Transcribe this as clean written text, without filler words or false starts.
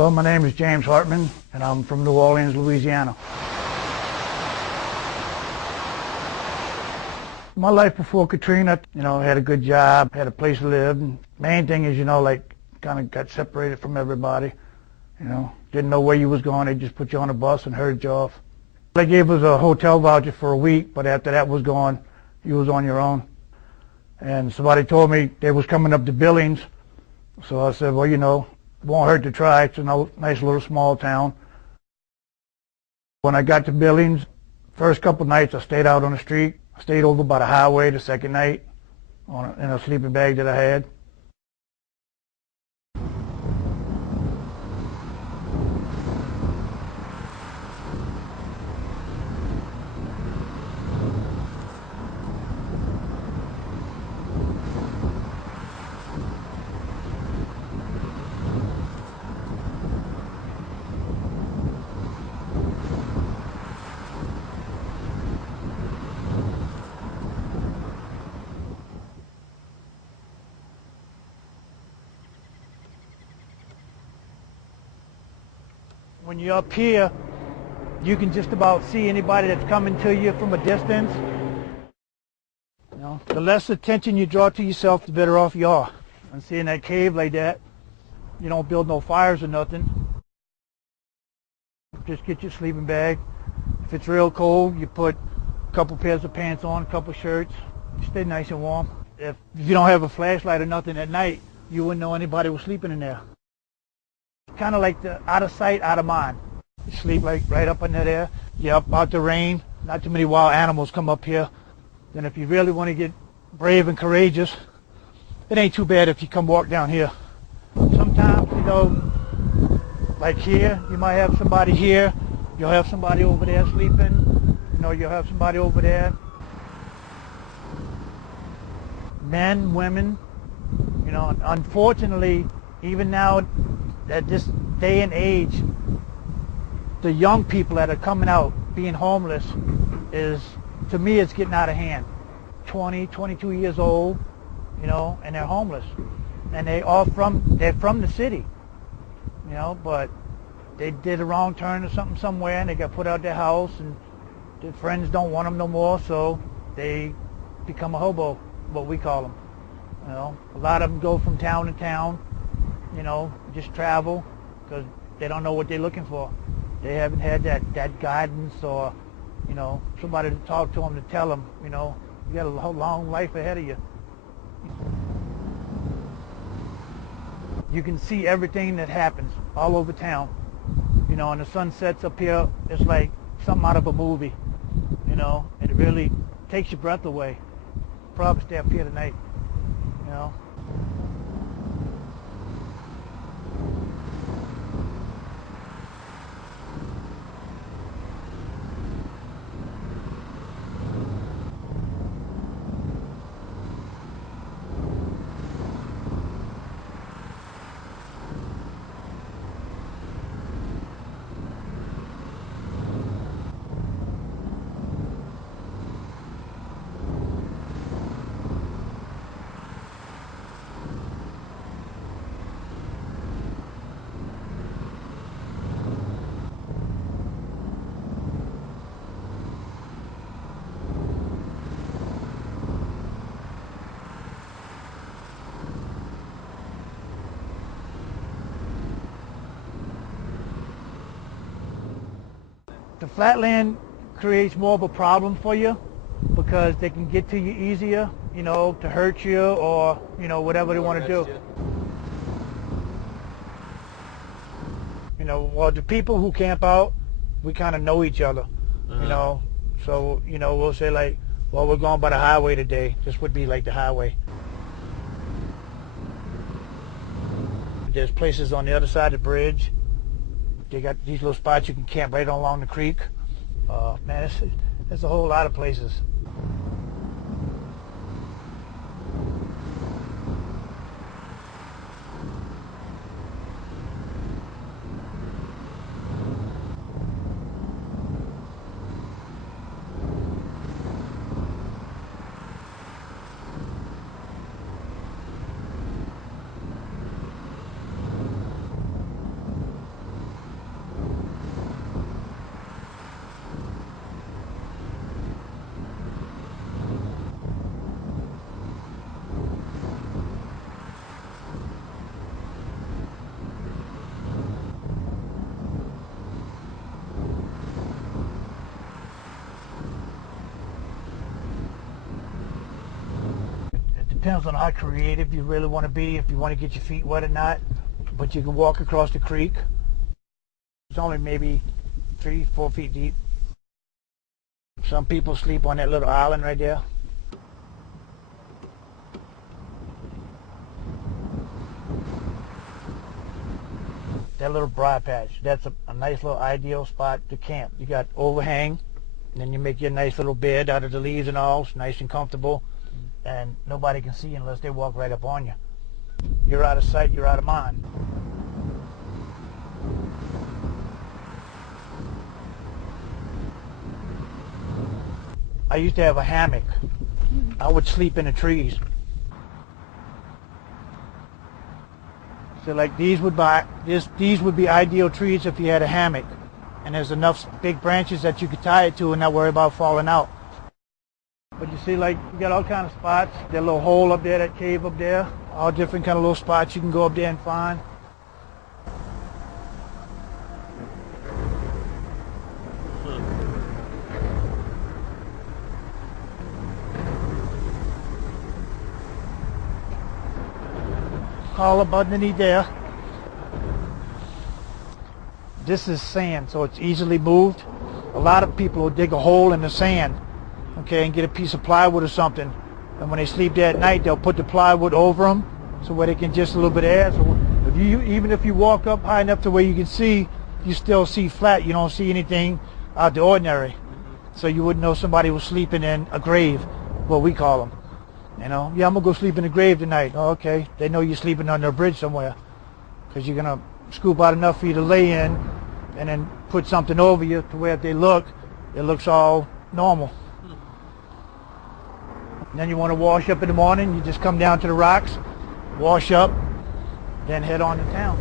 Well, my name is James Hartman, and I'm from New Orleans, Louisiana. My life before Katrina, had a good job, had a place to live. And main thing is, kind of got separated from everybody. Didn't know where you was going. They just put you on a bus and herded you off. They gave us a hotel voucher for a week, but after that was gone, you was on your own. And somebody told me they was coming up to Billings, so I said, well, won't hurt to try. It's a nice little small town. When I got to Billings, first couple nights I stayed out on the street. I stayed over by the highway the second night in a sleeping bag that I had. When you're up here, you can just about see anybody that's coming to you from a distance. The less attention you draw to yourself, the better off you are. And seeing that cave like that, you don't build no fires or nothing. Just get your sleeping bag. If it's real cold, you put a couple pairs of pants on, a couple shirts. You stay nice and warm. If you don't have a flashlight or nothing at night, you wouldn't know anybody was sleeping in there. Kind of like the out of sight, out of mind. You sleep like right up under there. You're up out the rain. Not too many wild animals come up here. Then if you really want to get brave and courageous, it ain't too bad if you come walk down here. Sometimes, like here, you might have somebody here. You'll have somebody over there sleeping. You'll have somebody over there. Men, women. Unfortunately, even now, at this day and age, the young people that are coming out being homeless is, to me, it's getting out of hand. 20, 22 years old, and they're homeless. And they're from the city, but they did a wrong turn or something somewhere and they got put out their house and their friends don't want them no more, so they become a hobo, what we call them. A lot of them go from town to town, just travel because they don't know what they're looking for. They haven't had that guidance or, somebody to talk to them to tell them, you got a whole long life ahead of you. You can see everything that happens all over town. And the sun sets up here, it's like something out of a movie, and it really takes your breath away. Probably stay up here tonight, The Flatland creates more of a problem for you because they can get to you easier, to hurt you or, whatever they want to do. Well, the people who camp out, we kind of know each other, so, we'll say like, well, we're going by the highway today. This would be like the highway. There's places on the other side of the bridge. They got these little spots you can camp right along the creek. Man, there's a whole lot of places. depends on how creative you really want to be, if you want to get your feet wet or not. But you can walk across the creek. It's only maybe 3-4 feet deep. Some people sleep on that little island right there. That little briar patch, that's a nice little ideal spot to camp. You got overhang, and then you make your nice little bed out of the leaves and all. It's nice and comfortable, and nobody can see you unless they walk right up on you. You're out of sight, you're out of mind. I used to have a hammock. I would sleep in the trees. So like these would be ideal trees if you had a hammock, and there's enough big branches that you could tie it to and not worry about falling out. But you see, like, you got all kind of spots. That little hole up there, that cave up there, all different kind of little spots you can go up there and find. All up underneath there. This is sand, so it's easily moved. A lot of people will dig a hole in the sand, okay, and get a piece of plywood or something. And when they sleep there at night, they'll put the plywood over them, so where they can just a little bit of air. So even if you walk up high enough to where you can see, you still see flat. You don't see anything out of the ordinary. So you wouldn't know somebody was sleeping in a grave, what we call them. You know, yeah, I'm going to go sleep in the grave tonight. Oh, okay. They know you're sleeping under a bridge somewhere, because you're going to scoop out enough for you to lay in and then put something over you to where if they look, it looks all normal. And then you want to wash up in the morning, you just come down to the rocks, wash up, then head on to town.